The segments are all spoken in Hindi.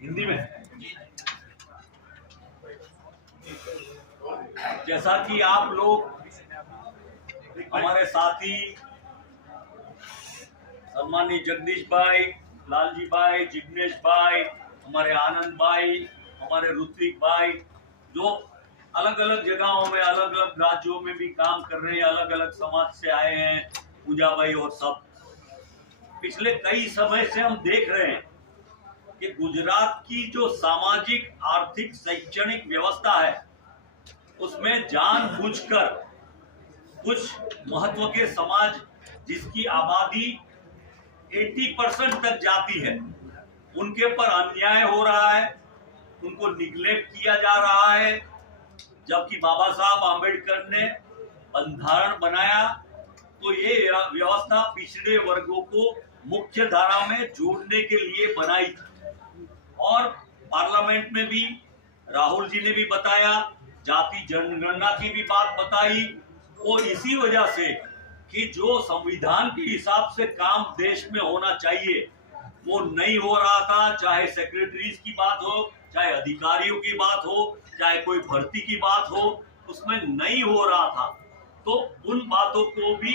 हिंदी में। जैसा कि आप लोग हमारे साथी सम्मानित जगदीश भाई, लालजी भाई, जिग्नेश भाई, हमारे आनंद भाई, हमारे ऋत्विक भाई, जो अलग अलग जगहों में अलग अलग राज्यों में भी काम कर रहे हैं, अलग अलग समाज से आए हैं, पूजा भाई और सब। पिछले कई समय से हम देख रहे हैं कि गुजरात की जो सामाजिक, आर्थिक, शैक्षणिक व्यवस्था है उसमें जानबूझकर कुछ महत्व के समाज जिसकी आबादी 80% तक जाती है, उनके पर अन्याय हो रहा है, उनको निग्लेक्ट किया जा रहा है। जबकि बाबा साहब आम्बेडकर ने बंधारण बनाया तो ये व्यवस्था पिछड़े वर्गों को मुख्य धारा में जोड़ने के लिए बनाई थी। और पार्लियामेंट में भी राहुल जी ने भी बताया, जाति जनगणना की भी बात बताई। और इसी वजह से कि जो संविधान के हिसाब से काम देश में होना चाहिए वो नहीं हो रहा था, चाहे सेक्रेटरीज की बात हो, चाहे अधिकारियों की बात हो, चाहे कोई भर्ती की बात हो, उसमें नहीं हो रहा था। तो उन बातों को भी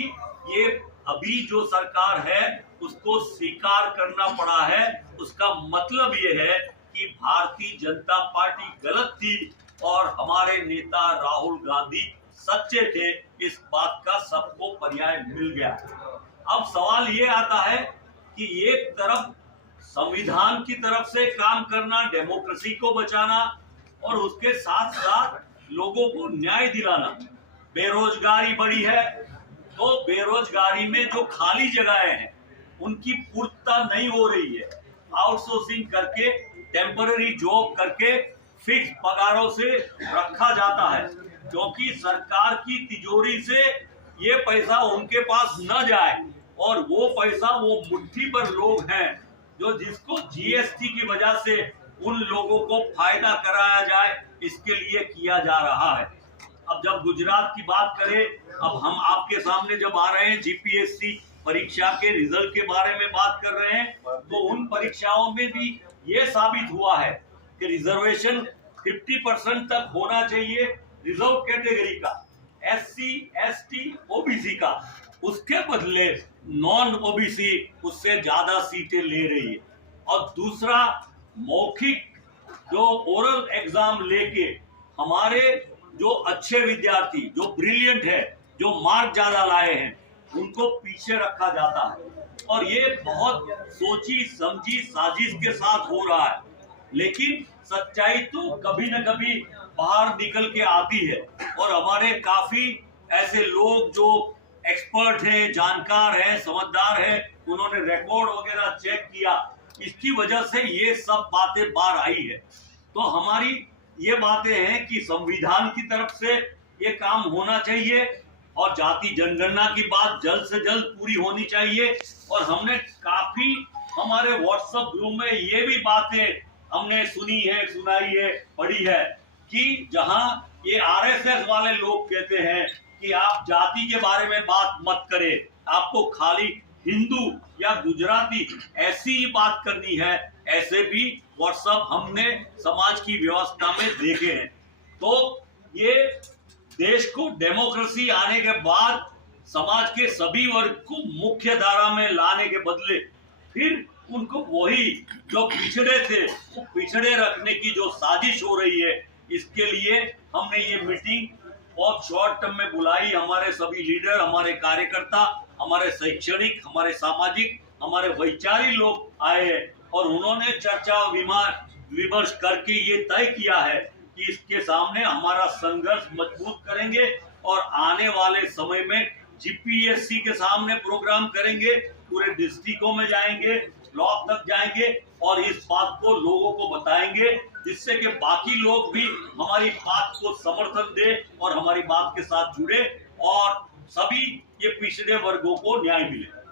ये अभी जो सरकार है उसको स्वीकार करना पड़ा है। उसका मतलब ये है कि भारतीय जनता पार्टी गलत थी और हमारे नेता राहुल गांधी सच्चे थे। इस बात का सबको पर्याय मिल गया। अब सवाल ये आता है कि एक तरफ संविधान की तरफ से काम करना, डेमोक्रेसी को बचाना, और उसके साथ साथ लोगों को न्याय दिलाना। बेरोजगारी बढ़ी है तो बेरोजगारी में जो खाली जगहें हैं उनकी पूर्तता नहीं हो रही है। आउटसोर्सिंग करके, टेम्पररी जॉब करके फिक्स पगारों से रखा जाता है, क्योंकि सरकार की तिजोरी से ये पैसा उनके पास न जाए और वो पैसा वो मुट्ठी भर लोग हैं जो जिसको जीएसटी की वजह से उन लोगों को फायदा कराया जाए, इसके लिए किया जा रहा है। अब जब गुजरात की बात करें, अब हम आपके सामने जब आ रहे हैं जीपीएससी परीक्षा के रिजल्ट के बारे में बात कर रहे हैं, तो उन परीक्षाओं में भी ये साबित हुआ है कि रिजर्वेशन 50% तक होना चाहिए रिजर्व कैटेगरी का, एससी, एसटी, ओबीसी का। उसके बदले नॉन ओबीसी उससे ज्यादा सीटें ले रही है। और दूसरा, मौखिक जो ओरल एग्जाम लेके हमारे जो अच्छे विद्यार्थी, जो ब्रिलियंट है, जो मार्क ज्यादा लाए हैं, उनको पीछे रखा जाता है। और ये बहुत सोची समझी साजिश के साथ हो रहा है। लेकिन सच्चाई तो कभी न कभी बाहर निकल के आती है। और हमारे काफी ऐसे लोग जो एक्सपर्ट हैं, जानकार हैं, समझदार हैं, उन्होंने रिकॉर्ड वगैरह चेक किया, इसकी वजह से ये सब बातें बाहर आई है। तो हमारी ये बातें हैं कि संविधान की तरफ से ये काम होना चाहिए और जाति जनगणना की बात जल्द से जल्द पूरी होनी चाहिए। और हमने काफी हमारे व्हाट्सएप ग्रुप में ये भी बातें हमने सुनी है, सुनाई है, पढ़ी है कि जहां ये आरएसएस वाले लोग कहते हैं कि आप जाति के बारे में बात मत करें, आपको खाली हिंदू या गुजराती ऐसी ही बात करनी है, ऐसे भी व्हाट्सएप हमने समाज की व्यवस्था में देखे हैं। तो ये देश को डेमोक्रेसी आने के बाद समाज के सभी वर्ग को मुख्य धारा में लाने के बदले फिर उनको वही जो पिछड़े थे वो पिछड़े रखने की जो साजिश हो रही है, इसके लिए हमने ये मीटिंग बहुत शॉर्ट टर्म में बुलाई। हमारे सभी लीडर, हमारे कार्यकर्ता, हमारे शैक्षणिक, हमारे सामाजिक, हमारे वैचारिक लोग आए हैं और उन्होंने चर्चा विमर्श करके ये तय किया है कि इसके सामने हमारा संघर्ष मजबूत करेंगे और आने वाले समय में जीपीएससी के सामने प्रोग्राम करेंगे, पूरे डिस्ट्रिक्टों में जाएंगे, ब्लॉक तक जाएंगे और इस बात को लोगों को बताएंगे, जिससे कि बाकी लोग भी हमारी बात को समर्थन दे और हमारी बात के साथ जुड़े और सभी ये पिछड़े वर्गों को न्याय मिले।